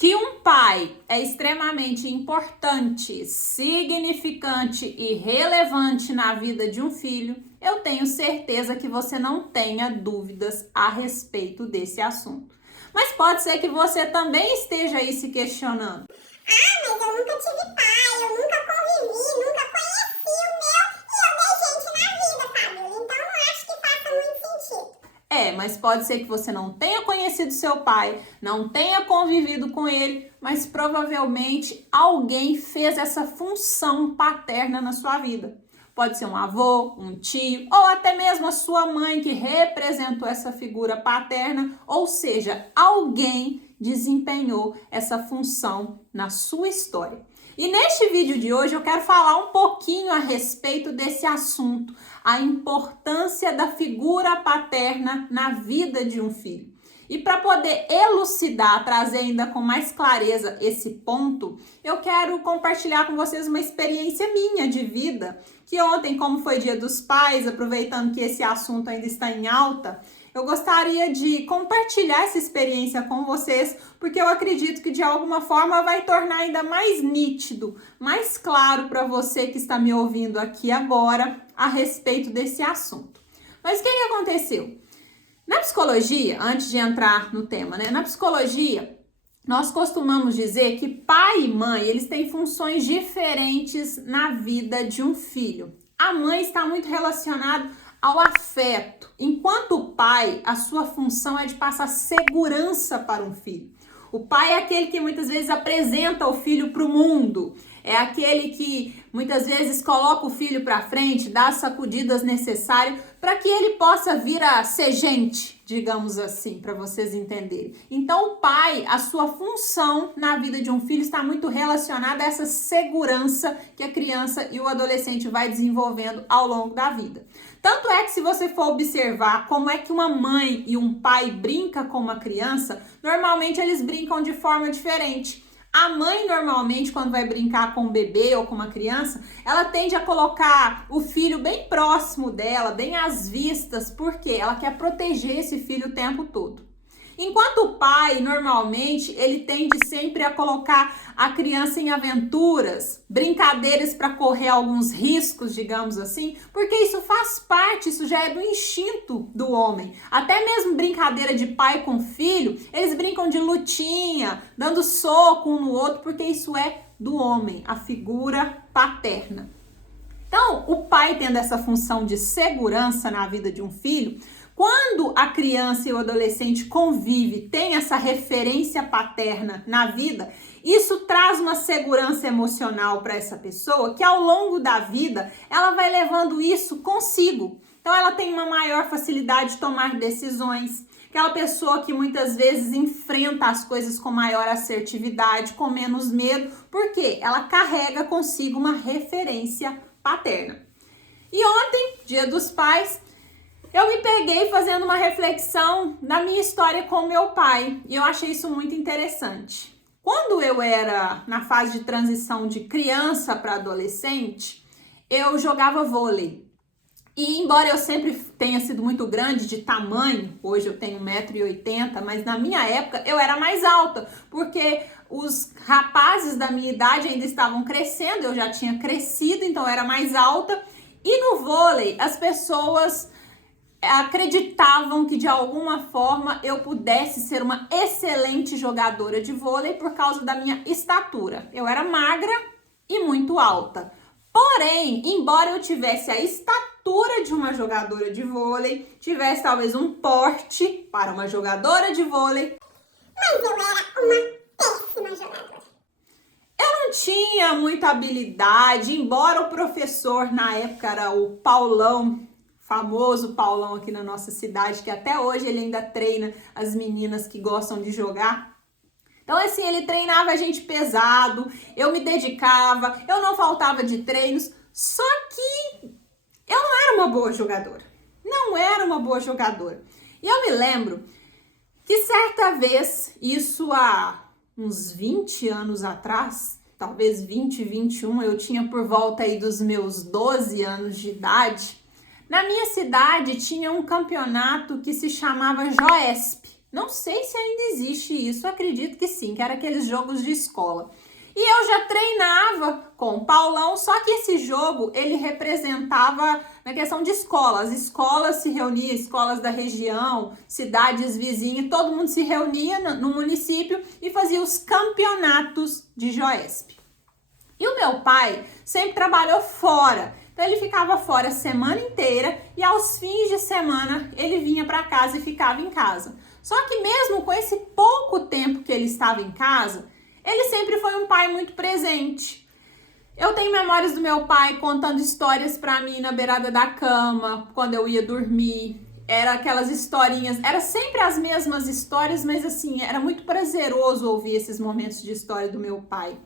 Que um pai é extremamente importante, significante e relevante na vida de um filho, eu tenho certeza que você não tenha dúvidas a respeito desse assunto. Mas pode ser que você também esteja aí se questionando. Mas eu nunca tive pai, eu nunca convivi, nunca conheci o meu e eu dei gente na vida, Fabiola. Então não acho que faça muito sentido. Mas pode ser que você não tenha conhecido seu pai, não tenha convivido com ele, mas provavelmente alguém fez essa função paterna na sua vida. Pode ser um avô, um tio, ou até mesmo a sua mãe que representou essa figura paterna, ou seja, alguém desempenhou essa função na sua história. E neste vídeo de hoje eu quero falar um pouquinho a respeito desse assunto, a importância da figura paterna na vida de um filho. E para poder elucidar, trazer ainda com mais clareza esse ponto, eu quero compartilhar com vocês uma experiência minha de vida, que ontem, como foi Dia dos Pais, aproveitando que esse assunto ainda está em alta, eu gostaria de compartilhar essa experiência com vocês, porque eu acredito que de alguma forma vai tornar ainda mais nítido, mais claro para você que está me ouvindo aqui agora a respeito desse assunto. Mas o que aconteceu? Na psicologia, antes de entrar no tema, na psicologia, nós costumamos dizer que pai e mãe, eles têm funções diferentes na vida de um filho. A mãe está muito relacionada ao afeto, enquanto o pai, a sua função é de passar segurança para um filho. O pai é aquele que muitas vezes apresenta o filho para o mundo, é aquele que muitas vezes coloca o filho para frente, dá as sacudidas necessárias para que ele possa vir a ser gente, digamos assim, para vocês entenderem. Então o pai, a sua função na vida de um filho está muito relacionada a essa segurança que a criança e o adolescente vai desenvolvendo ao longo da vida. Tanto é que se você for observar como é que uma mãe e um pai brincam com uma criança, normalmente eles brincam de forma diferente. A mãe, normalmente, quando vai brincar com um bebê ou com uma criança, ela tende a colocar o filho bem próximo dela, bem às vistas, porque ela quer proteger esse filho o tempo todo. Enquanto o pai, normalmente, ele tende sempre a colocar a criança em aventuras, brincadeiras para correr alguns riscos, digamos assim, porque isso faz parte, isso já é do instinto do homem. Até mesmo brincadeira de pai com filho, eles brincam de lutinha, dando soco um no outro, porque isso é do homem, a figura paterna. Então, o pai tendo essa função de segurança na vida de um filho, quando a criança e o adolescente convive, tem essa referência paterna na vida, isso traz uma segurança emocional para essa pessoa que ao longo da vida ela vai levando isso consigo. Então ela tem uma maior facilidade de tomar decisões, aquela pessoa que muitas vezes enfrenta as coisas com maior assertividade, com menos medo, porque ela carrega consigo uma referência paterna. E ontem, Dia dos Pais, eu me peguei fazendo uma reflexão na minha história com meu pai e eu achei isso muito interessante. Quando eu era na fase de transição de criança para adolescente, eu jogava vôlei. E embora eu sempre tenha sido muito grande de tamanho, hoje eu tenho 1,80 m, mas na minha época eu era mais alta, porque os rapazes da minha idade ainda estavam crescendo, eu já tinha crescido, então eu era mais alta. E no vôlei, as pessoas acreditavam que de alguma forma eu pudesse ser uma excelente jogadora de vôlei por causa da minha estatura. Eu era magra e muito alta. Porém, embora eu tivesse a estatura de uma jogadora de vôlei, tivesse talvez um porte para uma jogadora de vôlei, mas eu era uma péssima jogadora. Eu não tinha muita habilidade, embora o professor na época era o Paulão, famoso Paulão aqui na nossa cidade, que até hoje ele ainda treina as meninas que gostam de jogar. Então assim, ele treinava a gente pesado, eu me dedicava, eu não faltava de treinos, só que eu não era uma boa jogadora. Não era uma boa jogadora. E eu me lembro que certa vez, isso há uns 20 anos atrás, talvez 20, 21, eu tinha por volta aí dos meus 12 anos de idade, na minha cidade tinha um campeonato que se chamava Joesp. Não sei se ainda existe isso, acredito que sim, que era aqueles jogos de escola. E eu já treinava com o Paulão, só que esse jogo, ele representava na questão de escola. As escolas se reuniam, escolas da região, cidades vizinhas, todo mundo se reunia no município e fazia os campeonatos de Joesp. E o meu pai sempre trabalhou fora, então ele ficava fora a semana inteira e aos fins de semana ele vinha para casa e ficava em casa. Só que mesmo com esse pouco tempo que ele estava em casa, ele sempre foi um pai muito presente. Eu tenho memórias do meu pai contando histórias para mim na beirada da cama, quando eu ia dormir. Era aquelas historinhas, era sempre as mesmas histórias, mas assim, era muito prazeroso ouvir esses momentos de história do meu pai.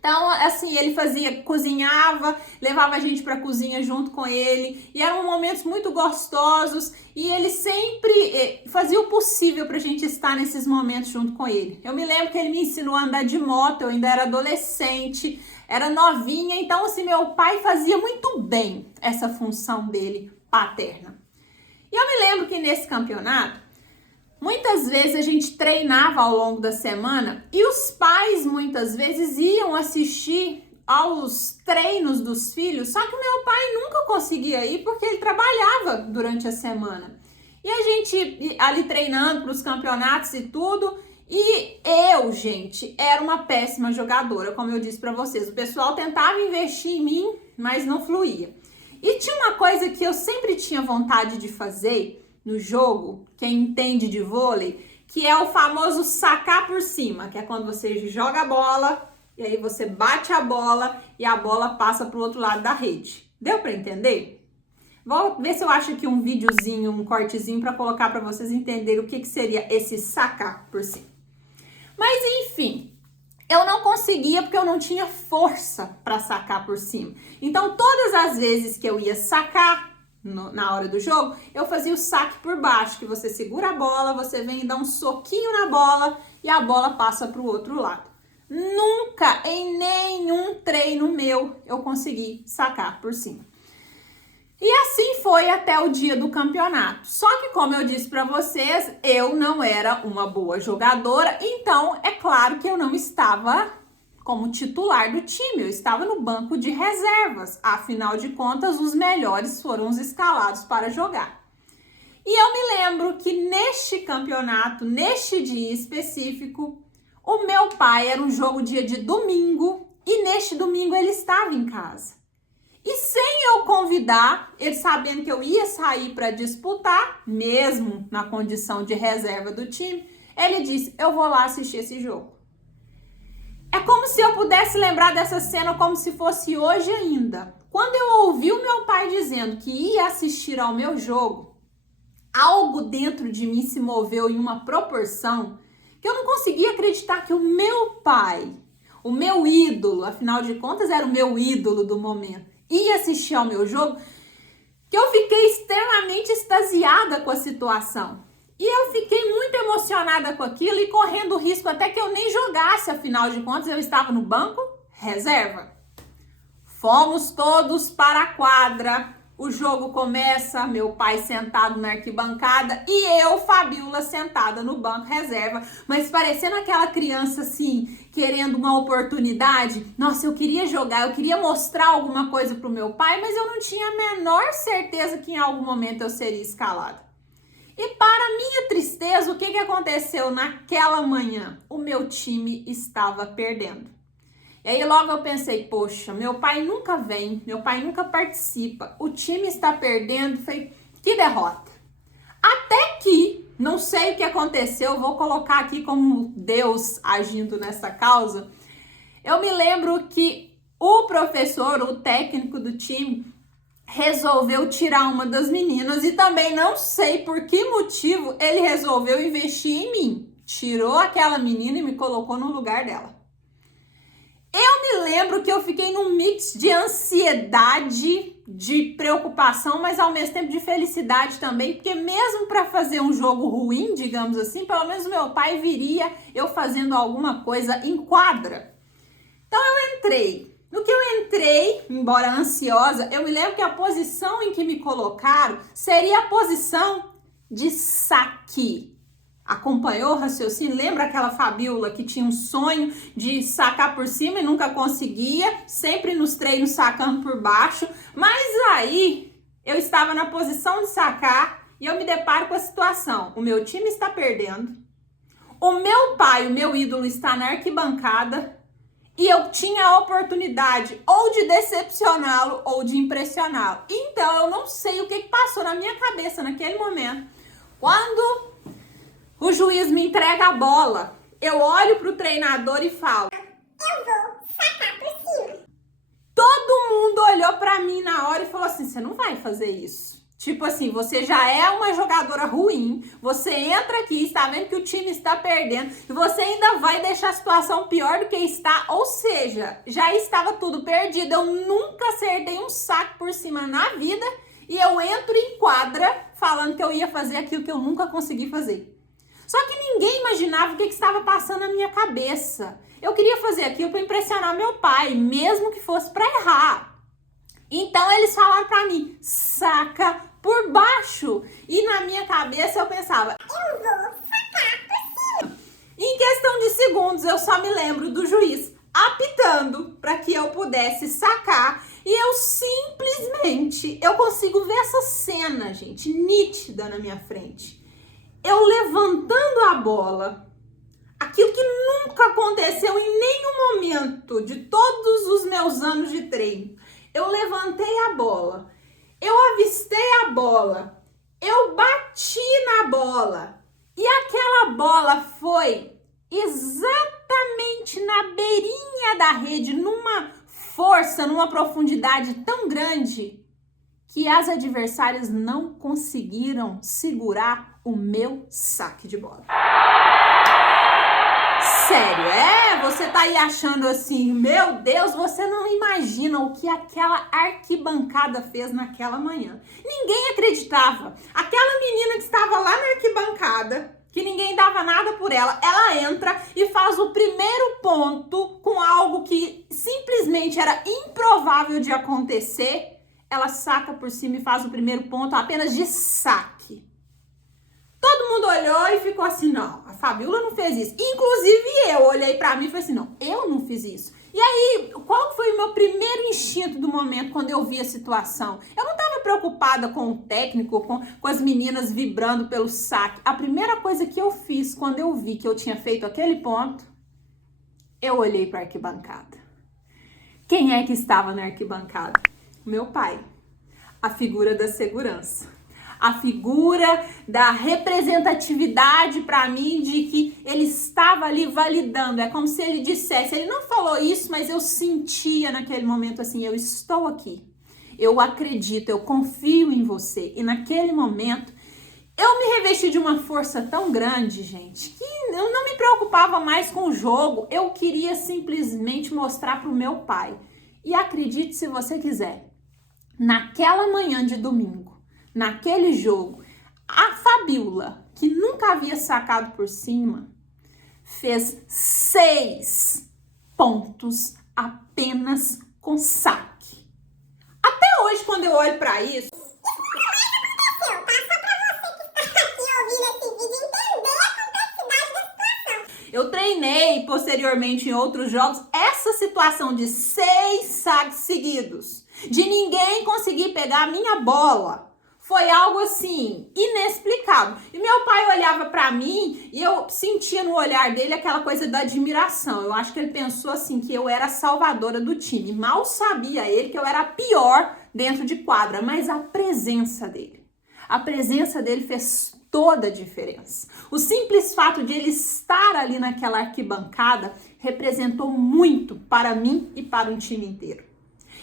Então, assim, ele cozinhava, levava a gente para a cozinha junto com ele, e eram momentos muito gostosos, e ele sempre fazia o possível para a gente estar nesses momentos junto com ele. Eu me lembro que ele me ensinou a andar de moto, eu ainda era adolescente, era novinha, então, assim, meu pai fazia muito bem essa função dele paterna. E eu me lembro que nesse campeonato, muitas vezes a gente treinava ao longo da semana e os pais muitas vezes iam assistir aos treinos dos filhos, só que o meu pai nunca conseguia ir porque ele trabalhava durante a semana. E a gente ali treinando para os campeonatos e tudo, e eu, gente, era uma péssima jogadora, como eu disse para vocês. O pessoal tentava investir em mim, mas não fluía. E tinha uma coisa que eu sempre tinha vontade de fazer no jogo, quem entende de vôlei, que é o famoso sacar por cima, que é quando você joga a bola e aí você bate a bola e a bola passa para o outro lado da rede. Deu para entender? Vou ver se eu acho aqui um videozinho, um cortezinho para colocar para vocês entenderem o que seria esse sacar por cima. Mas enfim, eu não conseguia porque eu não tinha força para sacar por cima. Então todas as vezes que eu ia sacar na hora do jogo, eu fazia o saque por baixo, que você segura a bola, você vem e dá um soquinho na bola e a bola passa para o outro lado. Nunca, em nenhum treino meu, eu consegui sacar por cima. E assim foi até o dia do campeonato. Só que, como eu disse para vocês, eu não era uma boa jogadora, então é claro que eu não estava como titular do time, eu estava no banco de reservas. Afinal de contas, os melhores foram os escalados para jogar. E eu me lembro que neste campeonato, neste dia específico, o meu pai era um jogo dia de domingo e neste domingo ele estava em casa. E sem eu convidar, ele sabendo que eu ia sair para disputar, mesmo na condição de reserva do time, ele disse, eu vou lá assistir esse jogo. É como se eu pudesse lembrar dessa cena como se fosse hoje ainda. Quando eu ouvi o meu pai dizendo que ia assistir ao meu jogo, algo dentro de mim se moveu em uma proporção que eu não conseguia acreditar que o meu pai, o meu ídolo, afinal de contas era o meu ídolo do momento, ia assistir ao meu jogo, que eu fiquei extremamente extasiada com a situação. E eu fiquei muito emocionada com aquilo e correndo o risco até que eu nem jogasse, afinal de contas eu estava no banco reserva. Fomos todos para a quadra, o jogo começa, meu pai sentado na arquibancada e eu, Fabiola, sentada no banco reserva, mas parecendo aquela criança assim, querendo uma oportunidade. Nossa, eu queria jogar, eu queria mostrar alguma coisa pro meu pai, mas eu não tinha a menor certeza que em algum momento eu seria escalada. E para minha tristeza, o que aconteceu naquela manhã? O meu time estava perdendo. E aí logo eu pensei, poxa, meu pai nunca vem, meu pai nunca participa, o time está perdendo, foi que derrota. Até que, não sei o que aconteceu, vou colocar aqui como Deus agindo nessa causa, eu me lembro que o professor, o técnico do time, resolveu tirar uma das meninas e também não sei por que motivo ele resolveu investir em mim. Tirou aquela menina e me colocou no lugar dela. Eu me lembro que eu fiquei num mix de ansiedade, de preocupação, mas ao mesmo tempo de felicidade também, porque mesmo para fazer um jogo ruim, digamos assim, pelo menos meu pai viria eu fazendo alguma coisa em quadra. Então eu entrei. No que eu entrei, embora ansiosa, eu me lembro que a posição em que me colocaram seria a posição de saque. Acompanhou o raciocínio? Lembra aquela Fabiola que tinha um sonho de sacar por cima e nunca conseguia, sempre nos treinos sacando por baixo, mas aí eu estava na posição de sacar e eu me deparo com a situação. O meu time está perdendo, o meu pai, o meu ídolo, está na arquibancada e eu tinha a oportunidade ou de decepcioná-lo ou de impressioná-lo. Então eu não sei o que passou na minha cabeça naquele momento. Quando o juiz me entrega a bola, eu olho pro treinador e falo: eu vou sacar por cima. Todo mundo olhou pra mim na hora e falou assim: você não vai fazer isso. Tipo assim, você já é uma jogadora ruim, você entra aqui, está vendo que o time está perdendo, e você ainda vai deixar a situação pior do que está, ou seja, já estava tudo perdido, eu nunca acertei um saque por cima na vida, e eu entro em quadra falando que eu ia fazer aquilo que eu nunca consegui fazer. Só que ninguém imaginava o que estava passando na minha cabeça. Eu queria fazer aquilo para impressionar meu pai, mesmo que fosse para errar. Então eles falaram para mim: saca por baixo. E na minha cabeça eu pensava: eu vou sacar por cima. Em questão de segundos eu só me lembro do juiz apitando para que eu pudesse sacar. E eu simplesmente, eu consigo ver essa cena, gente, nítida na minha frente. Eu levantando a bola, aquilo que nunca aconteceu em nenhum momento de todos os meus anos de treino. Eu levantei a bola, eu avistei a bola, eu bati na bola e aquela bola foi exatamente na beirinha da rede, numa força, numa profundidade tão grande que as adversárias não conseguiram segurar o meu saque de bola. Sério, você tá aí achando assim, meu Deus, você não imagina o que aquela arquibancada fez naquela manhã. Ninguém acreditava. Aquela menina que estava lá na arquibancada, que ninguém dava nada por ela, ela entra e faz o primeiro ponto com algo que simplesmente era improvável de acontecer. Ela saca por cima e faz o primeiro ponto apenas de saque. Todo mundo olhou e ficou assim: não, a Fabiola não fez isso. Inclusive eu olhei pra mim e falei assim: não, eu não fiz isso. E aí, qual foi o meu primeiro instinto do momento quando eu vi a situação? Eu não estava preocupada com o técnico, com as meninas vibrando pelo saque. A primeira coisa que eu fiz quando eu vi que eu tinha feito aquele ponto, eu olhei para a arquibancada. Quem é que estava na arquibancada? Meu pai, a figura da segurança. A figura da representatividade para mim de que ele estava ali validando. É como se ele dissesse, ele não falou isso, mas eu sentia naquele momento assim: eu estou aqui, eu acredito, eu confio em você. E naquele momento eu me revesti de uma força tão grande, gente, que eu não me preocupava mais com o jogo. Eu queria simplesmente mostrar para o meu pai. E acredite se você quiser, naquela manhã de domingo, naquele jogo, a Fabiola, que nunca havia sacado por cima, fez 6 pontos apenas com saque. Até hoje, quando eu olho pra isso... Isso nunca mais aconteceu, tá? Só pra você que tá aqui ouvindo esse vídeo entender a complexidade da situação. Eu treinei posteriormente em outros jogos essa situação de 6 saques seguidos, de ninguém conseguir pegar a minha bola. Foi algo assim, inexplicável. E meu pai olhava pra mim e eu sentia no olhar dele aquela coisa da admiração. Eu acho que ele pensou assim, que eu era a salvadora do time. Mal sabia ele que eu era a pior dentro de quadra, mas a presença dele fez toda a diferença. O simples fato de ele estar ali naquela arquibancada representou muito para mim e para o time inteiro.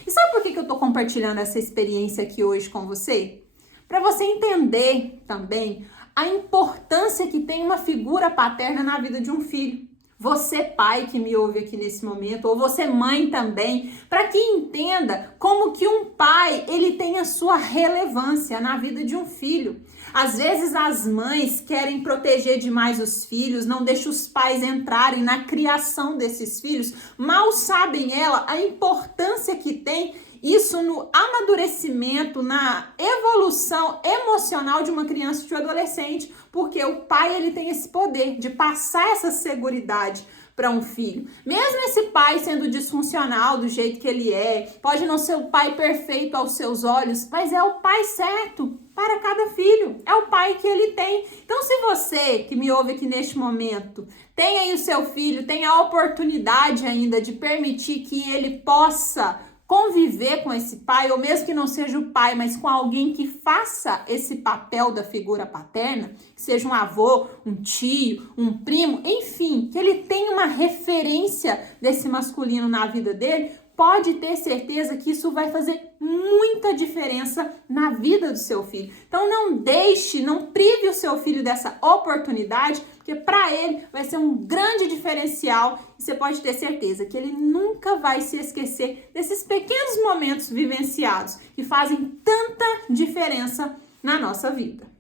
E sabe por que eu tô compartilhando essa experiência aqui hoje com você? Para você entender também a importância que tem uma figura paterna na vida de um filho. Você, pai que me ouve aqui nesse momento, ou você, mãe também, para que entenda como que um pai, ele tem a sua relevância na vida de um filho. Às vezes as mães querem proteger demais os filhos, não deixam os pais entrarem na criação desses filhos, mal sabem ela a importância que tem isso no amadurecimento, na evolução emocional de uma criança e de um adolescente, porque o pai ele tem esse poder de passar essa seguridade para um filho. Mesmo esse pai sendo disfuncional do jeito que ele é, pode não ser o pai perfeito aos seus olhos, mas é o pai certo para cada filho. É o pai que ele tem. Então, se você que me ouve aqui neste momento tem aí o seu filho, tem a oportunidade ainda de permitir que ele possa conviver com esse pai, ou mesmo que não seja o pai, mas com alguém que faça esse papel da figura paterna, que seja um avô, um tio, um primo, enfim, que ele tenha uma referência desse masculino na vida dele, pode ter certeza que isso vai fazer muita diferença na vida do seu filho. Então não deixe, não prive o seu filho dessa oportunidade, porque para ele vai ser um grande diferencial e você pode ter certeza que ele nunca vai se esquecer desses pequenos momentos vivenciados que fazem tanta diferença na nossa vida.